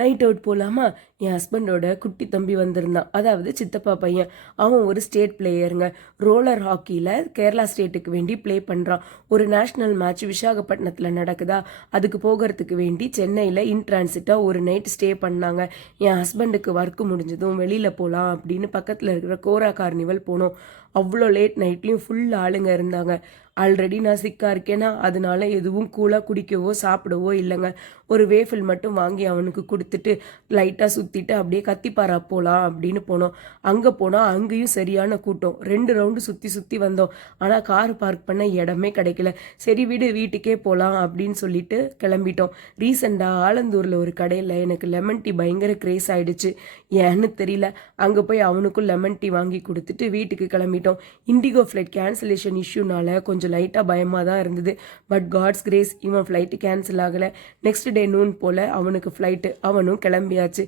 Night out போகலாமா? என் ஹஸ்பண்டோட குட்டி தம்பி வந்திருந்தான், அதாவது சித்தப்பா பையன். அவன் ஒரு ஸ்டேட் பிளேயருங்க. ரோலர் ஹாக்கியில் கேரளா ஸ்டேட்டுக்கு வேண்டி ப்ளே பண்ணுறான். ஒரு நேஷ்னல் மேட்ச் விசாகப்பட்டினத்தில் நடக்குதா, அதுக்கு போகிறதுக்கு வேண்டி சென்னையில் இன் டிரான்சிட்டாக ஒரு நைட் ஸ்டே பண்ணாங்க. என் ஹஸ்பண்டுக்கு ஒர்க்கு முடிஞ்சதும் வெளியில் போகலாம் அப்படின்னு பக்கத்தில் இருக்கிற கோரா கார்னிவல் போனோம். அவ்வளோ லேட் நைட்லேயும் ஃபுல் ஆளுங்க இருந்தாங்க. ஆல்ரெடி நான் சிக்காக இருக்கேன்னா அதனால எதுவும் கூலாக குடிக்கவோ சாப்பிடவோ இல்லைங்க. ஒரு வேஃபில் மட்டும் வாங்கி அவனுக்கு கொடுத்துட்டு லைட்டாக சுற்றிட்டு அப்படியே கத்திப்பாரா போகலாம் அப்படின்னு போனோம். அங்கே போனால் அங்கேயும் சரியான கூட்டம். 2 ரவுண்டு சுற்றி வந்தோம். ஆனால் கார் பார்க் பண்ண இடமே கிடைக்கல. சரி விடு, வீட்டுக்கே போகலாம் அப்படின்னு சொல்லிட்டு கிளம்பிட்டோம். ரீசெண்டாக ஆலந்தூரில் ஒரு கடையில் எனக்கு லெமன் டீ பயங்கர கிரேஸ் ஆகிடுச்சு. ஏன்னு தெரியல. அங்கே போய் அவனுக்கும் லெமன் டீ வாங்கி கொடுத்துட்டு வீட்டுக்கு கிளம்பிட்டோம். இண்டிகோ ஃப்ளைட் கேன்சலேஷன் இஷ்யூனால கொஞ்சம் லைட்டாக பயமாக தான் இருந்தது. பட் காட்ஸ் கிரேஸ், இவன் ஃப்ளைட்டு கேன்சல் ஆகலை. நெக்ஸ்ட் டே நூன் போல் அவனுக்கு ஃப்ளைட்டு, அவனும் கிளம்பியாச்சு.